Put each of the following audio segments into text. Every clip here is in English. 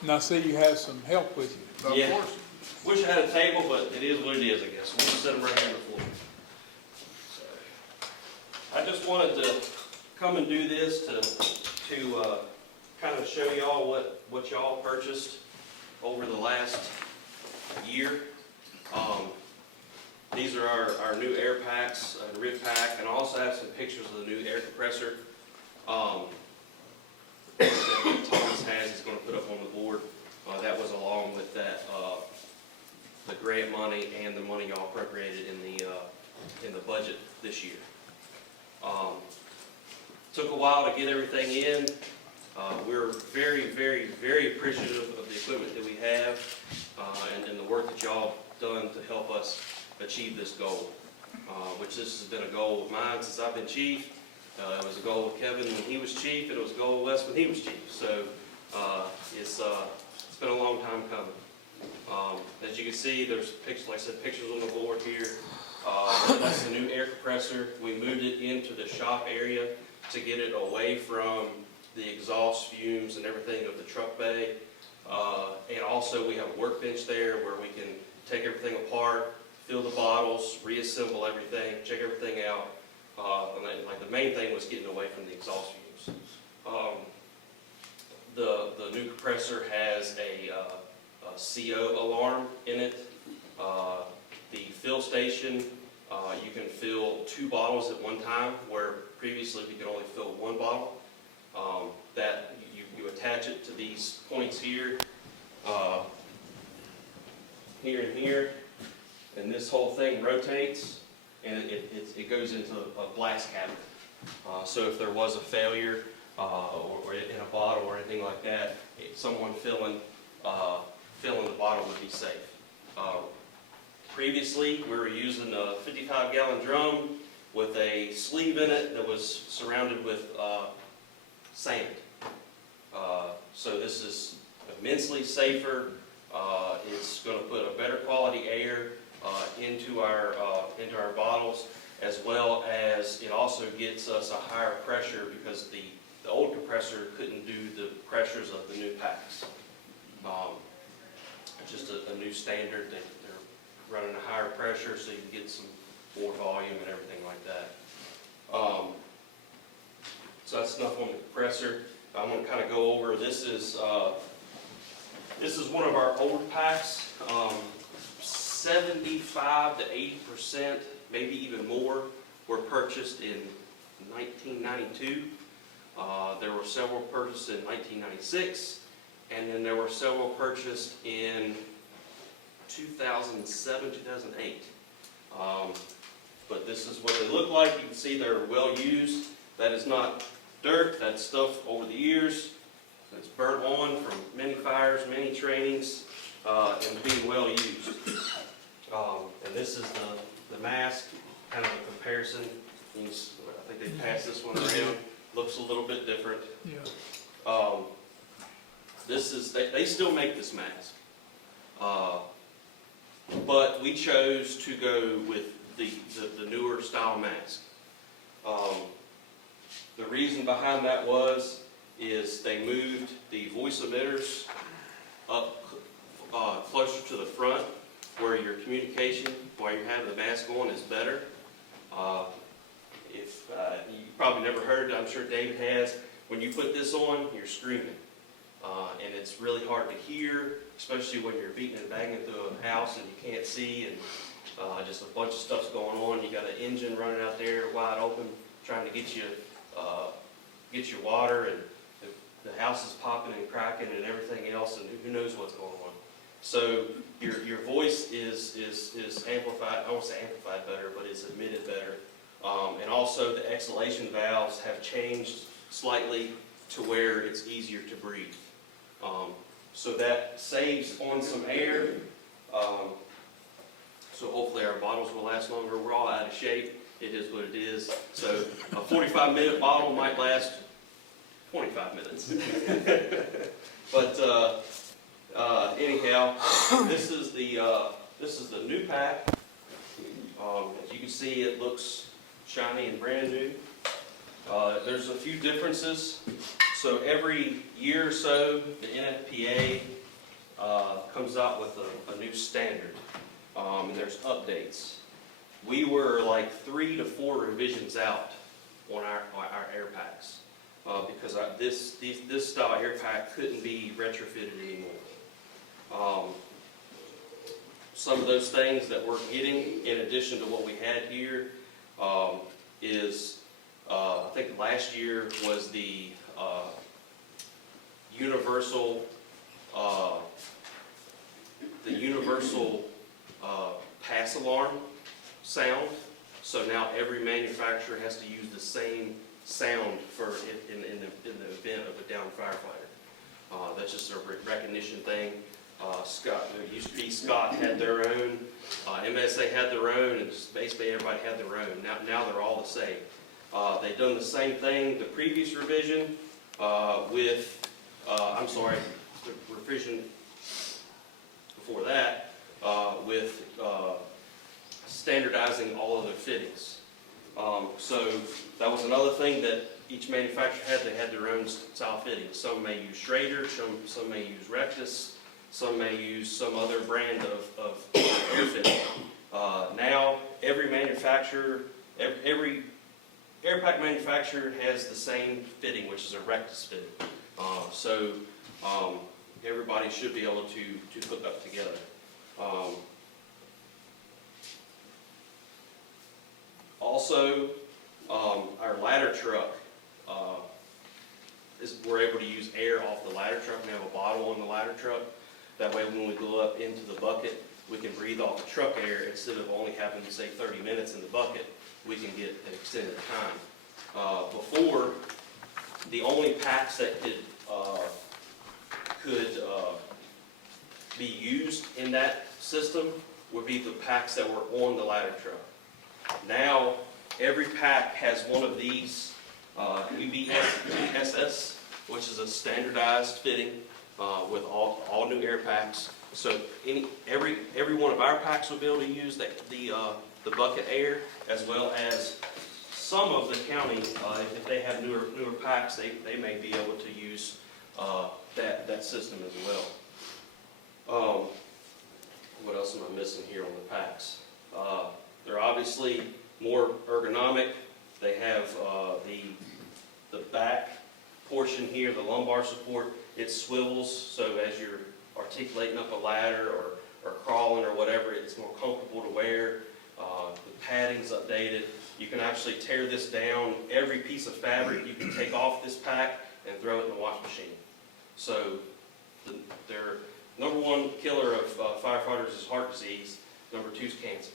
And I see you have some help with you. Yeah. Wish I had a table, but it is what it is, I guess. We'll just set them right here on the floor. So, I just wanted to come and do this to kind of show y'all what y'all purchased over the last year. These are our new air packs, rib pack, and I also have some pictures of the new air compressor that Thomas has. He's going to put up on the board. That was along with that the grant money and the money y'all appropriated in the budget this year. Took a while to get everything in. We're very, very, very appreciative of the equipment that we have and the work that y'all done to help us achieve this goal, which this has been a goal of mine since I've been chief. It was a goal of Kevin when he was chief, and it was a goal of Wes when he was chief. So it's been a long time coming. As you can see, there's pictures, like I said, pictures on the board here. That's the new air compressor. We moved it into the shop area to get it away from the exhaust fumes and everything of the truck bay. And also we have a workbench there where we can take everything apart, fill the bottles, reassemble everything, check everything out. And then, like, the main thing was getting away from the exhaust fumes. The new compressor has a CO alarm in it. The fill station, you can fill 2 bottles at one time, where previously we could only fill 1 bottle. That you attach it to these points here, here and here, and this whole thing rotates, and it goes into a glass cabinet. So if there was a failure or in a bottle or anything like that, someone filling the bottle would be safe. Previously, we were using a 55-gallon drum with a sleeve in it that was surrounded with sand. So this is immensely safer. It's going to put a better quality air into our bottles, as well as it also gets us a higher pressure, because the old compressor couldn't do the pressures of the new packs. Just a new standard. They're running a higher pressure so you can get some more volume and everything like that. So that's enough on the compressor. I'm going to kind of go over, this is one of our old packs. 75 to 80%, maybe even more, were purchased in 1992. There were several purchased in 1996, and then there were several purchased in 2007, 2008. But this is what they look like. You can see they're well used. That is not dirt, that's stuff over the years. It's burnt on from many fires, many trainings, and being well used. And this is the mask, kind of a comparison. I think they passed this one around. Looks a little bit different. Yeah. This is, they still make this mask. But we chose to go with the newer style mask. The reason behind that is they moved the voice emitters up closer to the front, where your communication while you're having the mask on is better. If you probably never heard, I'm sure David has, when you put this on, you're screaming. And it's really hard to hear, especially when you're beating and banging through a house and you can't see, and just a bunch of stuff's going on. You got an engine running out there wide open trying to get you water, and the house is popping and cracking and everything else, and who knows what's going on. So your voice is amplified. I won't say amplified better, but it's emitted better. And also the exhalation valves have changed slightly to where it's easier to breathe. So that saves on some air. So hopefully our bottles will last longer. We're all out of shape. It is what it is. So a 45-minute bottle might last 25 minutes. But anyhow, this is the new pack. As you can see, it looks shiny and brand new. There's a few differences So every year or so, the NFPA comes out with a new standard, and there's updates. We were like 3 to 4 revisions out on our air packs because this style air pack couldn't be retrofitted anymore. Some of those things that we're getting, in addition to what we had here, is I think last year was the universal pass alarm sound. So now every manufacturer has to use the same sound for in the event of a downed firefighter. That's just a recognition thing. Scott, there used to be Scott had their own, MSA had their own, and just basically everybody had their own. Now they're all the same. They've done the same thing the previous revision with, the revision before that with standardizing all of their fittings. So that was another thing that each manufacturer had. They had their own style fittings. Some may use Schrader, some may use Rectus, some may use some other brand of air fitting. Now every manufacturer, every air pack manufacturer has the same fitting, which is a Rectus fitting. So everybody should be able to hook up together. Also, our ladder truck, we're able to use air off the ladder truck. We have a bottle on the ladder truck. That way when we go up into the bucket, we can breathe off the truck air instead of only having to say 30 minutes in the bucket. We can get an extended time. Before, the only packs that could be used in that system would be the packs that were on the ladder truck. Now, every pack has one of these UBSS, which is a standardized fitting with all new air packs. So every one of our packs will be able to use the bucket air, as well as some of the county, if they have newer packs, they may be able to use that system as well. What else am I missing here on the packs? They're obviously more ergonomic. They have the back portion here, the lumbar support, it swivels, so as you're articulating up a ladder or crawling or whatever, it's more comfortable to wear. The padding's updated. You can actually tear this down. Every piece of fabric you can take off this pack and throw it in the wash machine. So their number one killer of firefighters is heart disease. Number 2 is cancer.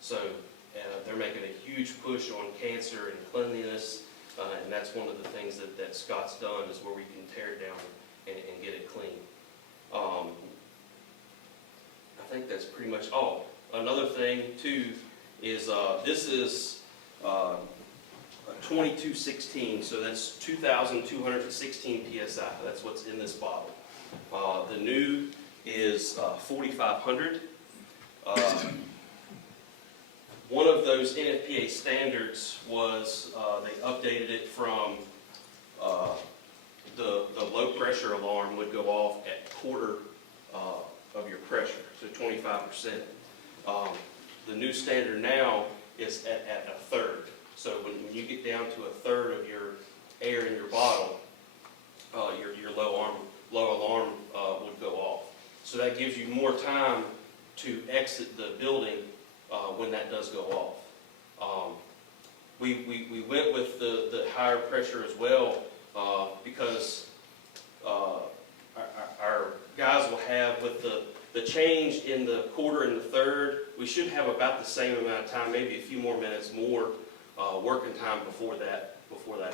So they're making a huge push on cancer and cleanliness, and that's one of the things that Scott's done, is where we can tear it down and get it clean. I think that's pretty much all. Another thing too is this is a 2216, so that's 2,216 psi. That's what's in this bottle. The new is 4,500. One of those NFPA standards was they updated it from the low pressure alarm would go off at quarter of your pressure, so 25%. The new standard now is at a third. So when you get down to a third of your air in your bottle, your low alarm would go off. So that gives you more time to exit the building when that does go off. We went with the higher pressure as well because our guys will have, with the change in the quarter and the third, we should have about the same amount of time, maybe a few more minutes more working time before that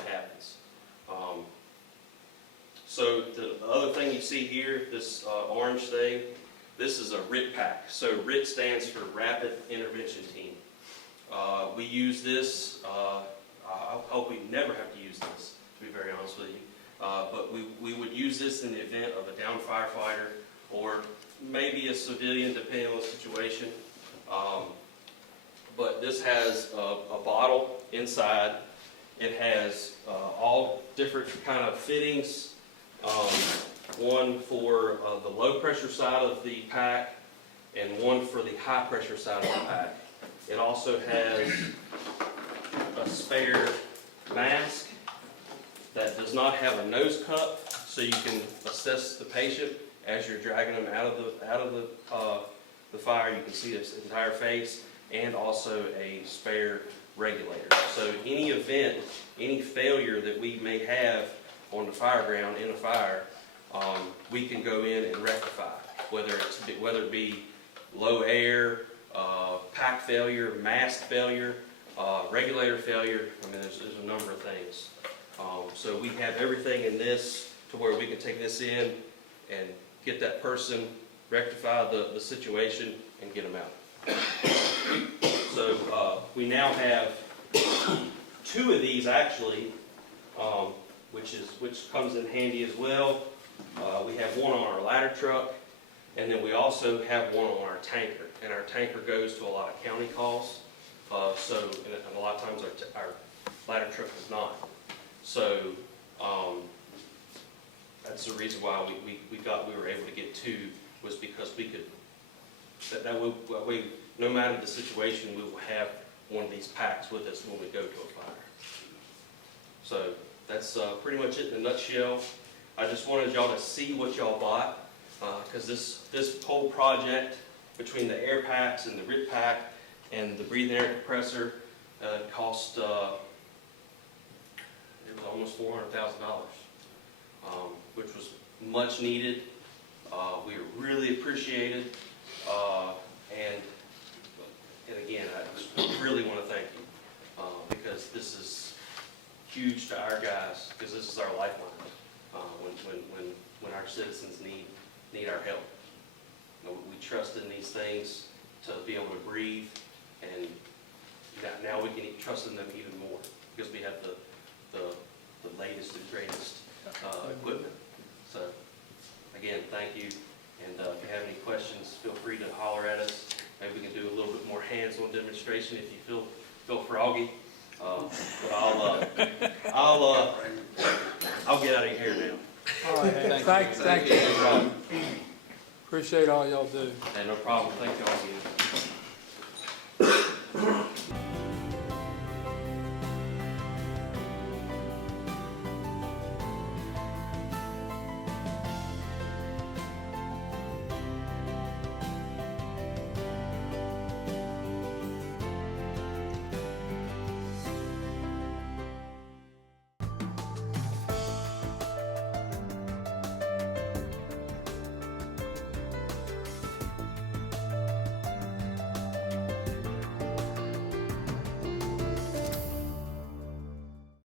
happens. So the other thing you see here, this orange thing, this is a RIT pack. So RIT stands for Rapid Intervention Team. We use this, I hope we never have to use this, to be very honest with you. But we would use this in the event of a downed firefighter or maybe a civilian, depending on the situation. But this has a bottle inside, It has all different kind of fittings. One for the low pressure side of the pack and one for the high pressure side of the pack. It also has a spare mask that does not have a nose cup, so you can assess the patient as you're dragging them out of the fire. You can see his entire face, and also a spare regulator. So any event, any failure that we may have on the fire ground in a fire, we can go in and rectify, whether it be low air, pack failure, mask failure, regulator failure. I mean, there's a number of things. So we have everything in this to where we can take this in and get that person, rectify the situation, and get them out. So we now have 2 of these actually, which comes in handy as well. We have one on our ladder truck, and then we also have one on our tanker. And our tanker goes to a lot of county calls, and a lot of times our ladder truck does not. So that's the reason why we were able to get 2, was because we could, that way, no matter the situation, we will have one of these packs with us when we go to a fire. So that's pretty much it in a nutshell. I just wanted y'all to see what y'all bought, because this whole project, between the air packs and the RIT pack and the breathing air compressor, cost it was almost $400,000, which was much needed. We really appreciate it, and again, I just really want to thank you, because this is huge to our guys, because this is our lifeline when our citizens need our help. You know, we trust in these things to be able to breathe, and now we can trust in them even more, because we have the latest and greatest equipment. So again, thank you, and if you have any questions, feel free to holler at us. Maybe we can do a little bit more hands-on demonstration if you feel froggy. But I'll get out of here now. All right, thank you. Appreciate all y'all do. Hey, no problem. Thank you all again.